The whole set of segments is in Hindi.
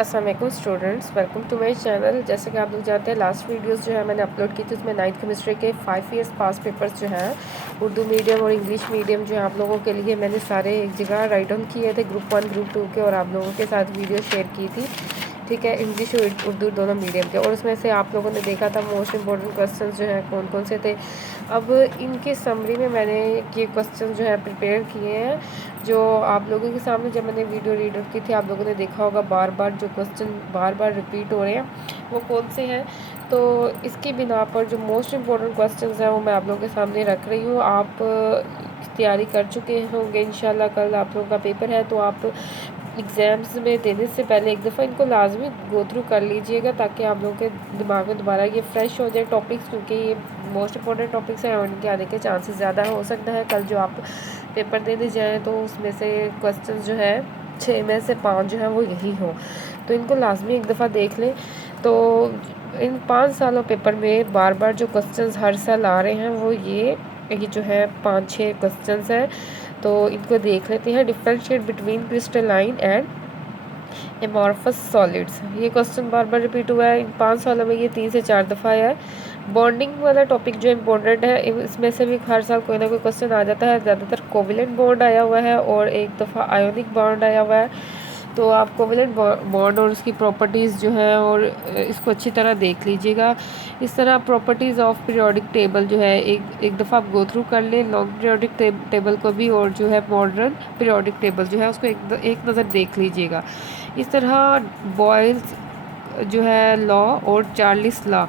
अस्सलाम वालेकुम students, welcome to my channel. जैसे कि आप लोग जानते हैं, लास्ट वीडियोस जो है मैंने अपलोड की थी, उसमें 9th केमिस्ट्री के 5 ईयर्स पास पेपर्स जो हैं उर्दू मीडियम और इंग्लिश मीडियम जो है आप लोगों के लिए मैंने सारे एक जगह राइट डाउन किए थे, ग्रुप 1 ग्रुप 2 के, और आप लोगों के साथ वीडियो शेयर की थी। ठीक है, इंग्लिश और उर्दू दोनों मीडियम के, और उसमें से आप लोगों ने देखा था मोस्ट इंपॉर्टेंट क्वेश्चन जो हैं कौन कौन से थे। अब इनके समरी में मैंने ये क्वेश्चन जो है प्रिपेयर किए हैं, जो आप लोगों के सामने जब मैंने वीडियो रीडर की थी आप लोगों ने देखा होगा बार बार जो क्वेश्चन बार बार रिपीट हो रहे हैं वो कौन से हैं। तो इसकी बिना पर जो मोस्ट इम्पोर्टेंट क्वेश्चंस हैं वो मैं आप लोगों के सामने रख रही हूँ। आप तैयारी कर चुके होंगे इंशाल्लाह, कल आप लोगों का पेपर है, तो आप एग्ज़ाम्स में देने से पहले एक दफ़ा इनको लाजमी गो थ्रू कर लीजिएगा, ताकि आप लोगों के दिमाग में दोबारा ये फ्रेश हो जाए टॉपिक्स, क्योंकि ये मोस्ट इंपॉर्टेंट टॉपिक्स हैं और इनके आने के चांसेस ज़्यादा हो सकता है कल जो आप पेपर देने जाएँ तो उसमें से क्वेश्चन जो है 6 में से 5 जो है वो यही हों। तो इनको लाजमी एक दफ़ा देख लें। तो इन 5 सालों पेपर में बार बार जो क्वेश्चंस हर साल आ रहे हैं वो ये जो है 5-6 क्वेश्चंस हैं। तो इनको देख लेते हैं। Differentiate between crystalline and amorphous solids, ये क्वेश्चन बार बार रिपीट हुआ है इन 5 सालों में, ये 3 से 4 दफ़ा आया है। बॉन्डिंग वाला टॉपिक जो इम्पोर्टेंट है, इसमें से भी हर साल कोई ना कोई क्वेश्चन आ जाता है। ज़्यादातर कोवेलेंट बॉन्ड आया हुआ है और एक दफ़ा आयोनिक बॉन्ड आया हुआ है। तो आप कोवेलेंट बॉन्ड और उसकी प्रॉपर्टीज़ जो है और इसको अच्छी तरह देख लीजिएगा। इस तरह प्रॉपर्टीज़ ऑफ पीरियोडिक टेबल जो है एक दफ़ा आप गो थ्रू कर लें, लॉन्ग पीरियोडिक टेबल को भी, और जो है मॉडर्न पीरियोडिक टेबल जो है उसको एक नज़र देख लीजिएगा। इस तरह बॉयल्स जो है लॉ और चार्लिस लॉ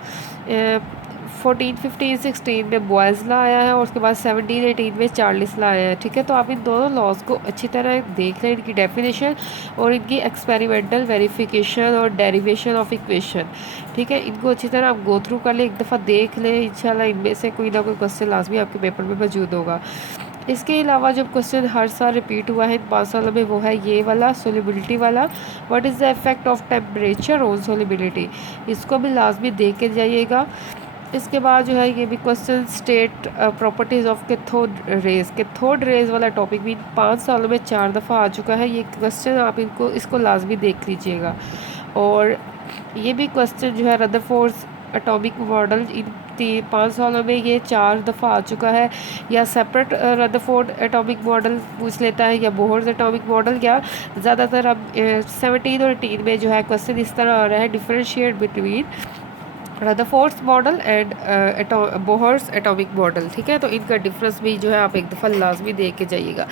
14, 15, 16 में बॉयज़ लॉ आया है और उसके बाद 17, 18 में चार्लिस लॉ आया है। ठीक है, तो आप इन दोनों लॉज को अच्छी तरह देख लें, इनकी डेफिनेशन और इनकी एक्सपेरिमेंटल वेरिफिकेशन और डेरिवेशन ऑफ इक्वेशन। ठीक है, इनको अच्छी तरह आप गो थ्रू कर लें, एक दफ़ा देख लें, इंशाल्लाह इनमें से कोई ना कोई क्वेश्चन लाजमी आपके पेपर में मौजूद होगा। इसके अलावा जो क्वेश्चन हर साल रिपीट हुआ है इन 5 सालों में वो है ये वाला, सोलिबिलिटी वाला। What is the effect of temperature on solubility, इसको भी लाजमी देख के जाइएगा। इसके बाद जो है ये भी question state properties of cathode rays वाला टॉपिक भी 5 सालों में 4 दफ़ा आ चुका है। ये क्वेश्चन आप इसको लाजमी देख लीजिएगा। और ये भी क्वेश्चन जो है रदरफोर्ड एटॉमिक मॉडल इन 5 सालों में ये 4 दफ़ा आ चुका है। या सेपरेट रदरफोर्ड एटॉमिक मॉडल पूछ लेता है, या बोहर्स एटॉमिक मॉडल, या ज़्यादातर अब 17 और 18 में जो है क्वेश्चन इस तरह आ रहा है, differentiate between Rutherford's model and Bohr's atomic model. ठीक है, तो इनका डिफरेंस भी जो है आप एक दफ़ा लाजमी देख के जाइएगा।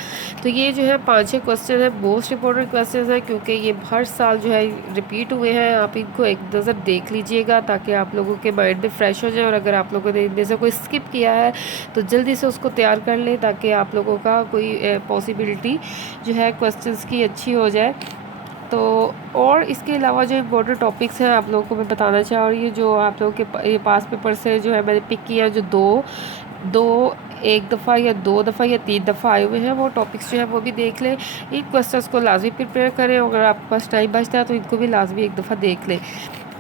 तो ये जो है 5-6 क्वेश्चन है, मोस्ट इंपॉर्टेंट क्वेश्चन है, क्योंकि ये हर साल जो है रिपीट हुए हैं। आप इनको एक नज़र देख लीजिएगा ताकि आप लोगों के माइंड में फ़्रेश हो जाए, और अगर आप लोगों ने इनमें से कोई स्किप किया है तो जल्दी से उसको तैयार कर लें, ताकि आप लोगों का कोई पॉसिबिलिटी जो है क्वेश्चंस की अच्छी हो जाए। तो और इसके अलावा जो इम्पोर्टेंट टॉपिक्स हैं आप लोगों को मैं बताना चाह रही हूँ, जो आप लोगों के ये पास पेपर से जो है मैंने पिक किया, जो दो एक दफ़ा या 2 दफ़ा या 3 दफ़ा आए हुए हैं, वो टॉपिक्स जो है वो भी देख लें। इन क्वेश्चंस को लाजमी प्रिपेयर करें, अगर आपके पास टाइम बचता है तो इनको भी लाजमी एक दफ़ा देख लें।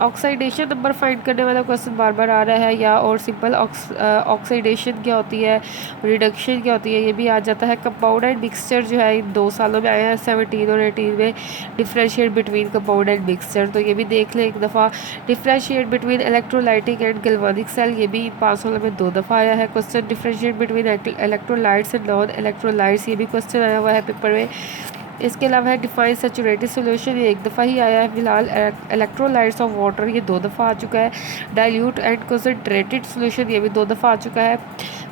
ऑक्सीडेशन नंबर फाइंड करने वाला क्वेश्चन बार बार आ रहा है, या और सिंपल ऑक्सीडेशन क्या होती है, रिडक्शन क्या होती है, ये भी आ जाता है। कंपाउंड एंड मिक्सचर जो है इन 2 सालों में आया है 17 और 18 में। Differentiate between compound and mixture, तो ये भी देख लें एक दफ़ा। Differentiate between electrolytic and galvanic cell, ये भी इन 5 सालों में 2 दफ़ा आया है question. Differentiate between electrolytes and non electrolytes, ये भी क्वेश्चन आया हुआ है पेपर में। इसके अलावा है डिफाइन सैचुरेटेड सॉल्यूशन, ये एक दफ़ा ही आया है फिलहाल। इलेक्ट्रोलाइट्स ऑफ वाटर, ये 2 दफ़ा आ चुका है। डाइल्यूट एंड कंसनट्रेटेड सॉल्यूशन, ये भी 2 दफ़ा आ चुका है।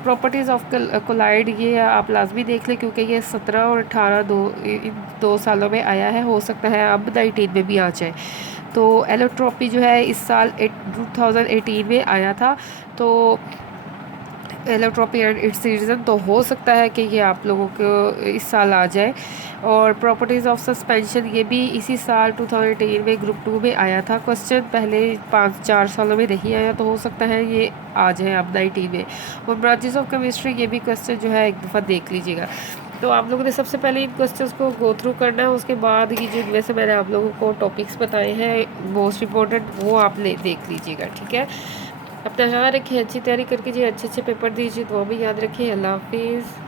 प्रॉपर्टीज़ ऑफ कोलाइड, ये आप लाजमी देख लें, क्योंकि ये 17 और 18 इन 2 सालों में आया है, हो सकता है अब 19 में भी आ जाए। तो एलोट्रॉपी जो है इस साल 2018 में आया था, तो एलोट्रॉपी एंड इट्स रीज़न, तो हो सकता है कि ये आप लोगों को इस साल आ जाए। और प्रॉपर्टीज़ ऑफ सस्पेंशन, ये भी इसी साल 2018 में ग्रुप 2 में आया था क्वेश्चन, पहले 5-4 सालों में नहीं आया, तो हो सकता है ये आ जाए अब 19 में। और ब्रांचेस ऑफ केमिस्ट्री, ये भी क्वेश्चन जो है एक दफ़ा देख लीजिएगा। तो आप लोगों ने सबसे पहले इन क्वेश्चंस को गो थ्रू करना है, उसके बाद ये जो इनमें से मैंने आप लोगों को टॉपिक्स बताए हैं मोस्ट इंपॉर्टेंट, वो आप देख लीजिएगा। ठीक है, अपना ख्याल रखिए, अच्छी तैयारी करके जी, अच्छे पेपर दीजिए, तो भी याद रखिए। अल्लाह हाफिज़।